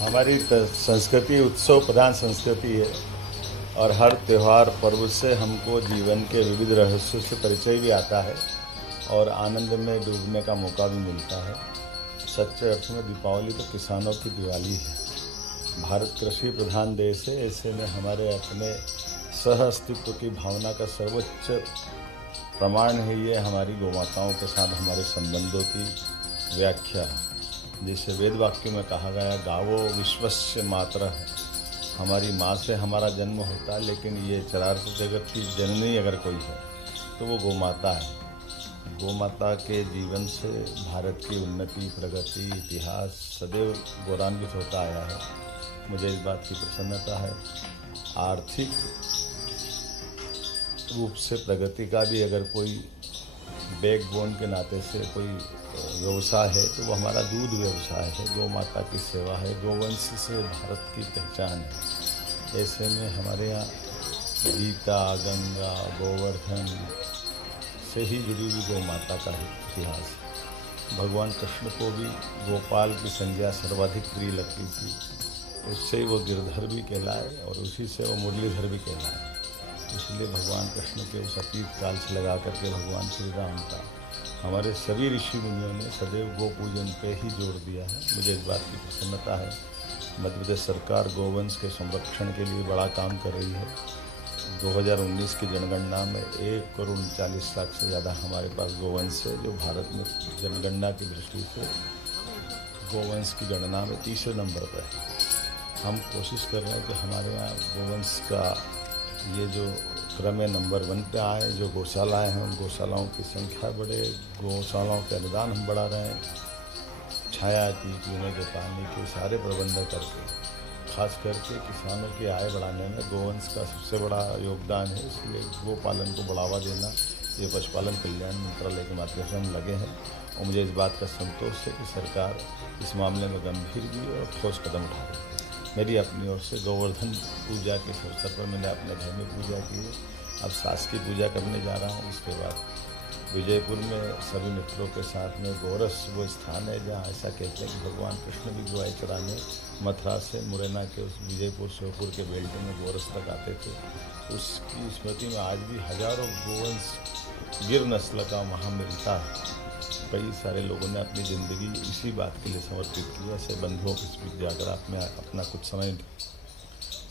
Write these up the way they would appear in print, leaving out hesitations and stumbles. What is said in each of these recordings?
हमारी संस्कृति उत्सव प्रधान संस्कृति है और हर त्यौहार पर्व से हमको जीवन के विविध रहस्यों से परिचय भी आता है और आनंद में डूबने का मौका भी मिलता है। सच्चे अर्थ में दीपावली तो किसानों की दिवाली है। भारत कृषि प्रधान देश है, ऐसे में हमारे अपने सह अस्तित्व की भावना का सर्वोच्च प्रमाण है ये हमारी गौमाताओं के साथ हमारे संबंधों की व्याख्या, जिसे वेद वाक्य में कहा गया गावो विश्वस्य मातरः। हमारी माँ से हमारा जन्म होता है, लेकिन ये चराचर जगत की जननी अगर कोई है तो वो गौमाता है। गौमाता के जीवन से भारत की उन्नति, प्रगति, इतिहास सदैव गौरवान्वित होता आया है। मुझे इस बात की प्रसन्नता है। आर्थिक रूप से प्रगति का भी अगर कोई बैकबोन के नाते से कोई व्यवसाय है तो वो हमारा दूध व्यवसाय है। गौ माता की सेवा है, गोवंश से भारत की पहचान है। ऐसे में हमारे यहाँ गीता, गंगा, गोवर्धन से ही जुड़ी हुई गौ माता का इतिहास है। भगवान कृष्ण को भी गोपाल की संज्ञा सर्वाधिक प्रिय लगती थी, उससे वो गिरधर भी कहलाए और उसी से वो मुरलीधर भी कहलाए। इसलिए भगवान कृष्ण के उस अतीत काल से लगा करके भगवान श्री राम का हमारे सभी ऋषि मुनियों ने सदैव गो पूजन पे ही जोर दिया है। मुझे इस बात की प्रसन्नता है। मध्य प्रदेश सरकार गोवंश के संरक्षण के लिए बड़ा काम कर रही है। 2019 की जनगणना में 1,40,00,000 से ज़्यादा हमारे पास गोवंश है, जो भारत में जनगणना की दृष्टि से गोवंश की गणना में तीसरे नंबर पर है। हम कोशिश कर रहे हैं कि हमारे यहाँ गोवंश का ये जो क्रम नंबर 1 पे आए। जो गौशालाएँ हैं उन गौशालाओं की संख्या बढ़े, गौशालाओं के अनुदान हम बढ़ा रहे हैं। छाया की, पीने के पानी के सारे प्रबंध करके, खास करके किसानों की आय बढ़ाने में गोवंश का सबसे बड़ा योगदान है। इसलिए गोपालन को बढ़ावा देना ये पशुपालन कल्याण मंत्रालय के माध्यम से हम लगे हैं और मुझे इस बात का संतोष है कि सरकार इस मामले में गंभीर भी और ठोस कदम उठा रही है। मेरी अपनी ओर से गोवर्धन पूजा के अवसर पर मैंने अपने घर में पूजा की है। अब सास की पूजा करने जा रहा हूँ। उसके बाद विजयपुर में सभी मित्रों के साथ में गोरस वो स्थान है जहाँ ऐसा कहते हैं कि भगवान कृष्ण भी गाय चराने मथुरा से मुरैना के उस विजयपुर श्योपुर के बेल्ट में गोरस तक आते थे। उसकी स्मृति में आज भी हजारों गोवंश गिर नस्ल का वहाँ मिलता है। कई सारे लोगों ने अपनी ज़िंदगी इसी बात के लिए समर्पित की। ऐसे बंधुओं के बीच जाकर अपना कुछ समय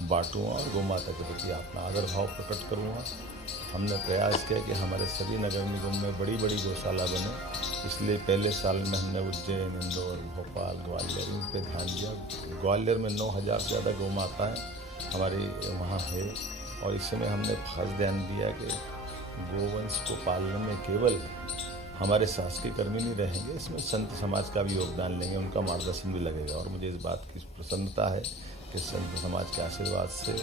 बांटूँगा और गौ माता के प्रति अपना आदर भाव प्रकट करूँगा। हमने प्रयास किया कि हमारे सभी नगर निगम में बड़ी बड़ी गौशाला बने। इसलिए पहले साल में हमने उज्जैन, इंदौर, भोपाल, ग्वालियर इन पर ध्यान दिया। ग्वालियर में 9,000 से ज़्यादा गौ माताएँ हमारी वहाँ है और इसमें हमने खास ध्यान दिया कि गोवंश को पालने में केवल हमारे शासकीय कर्मी नहीं रहेंगे, इसमें संत समाज का भी योगदान लेंगे, उनका मार्गदर्शन भी लगेगा। और मुझे इस बात की प्रसन्नता है कि संत समाज के आशीर्वाद से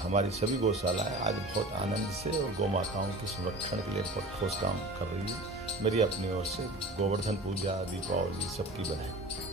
हमारी सभी गौशालाएँ आज बहुत आनंद से और गौ माताओं के संरक्षण के लिए बहुत ठोस काम कर रही है। मेरी अपनी ओर से गोवर्धन पूजा, दीपावली सबकी बधाई।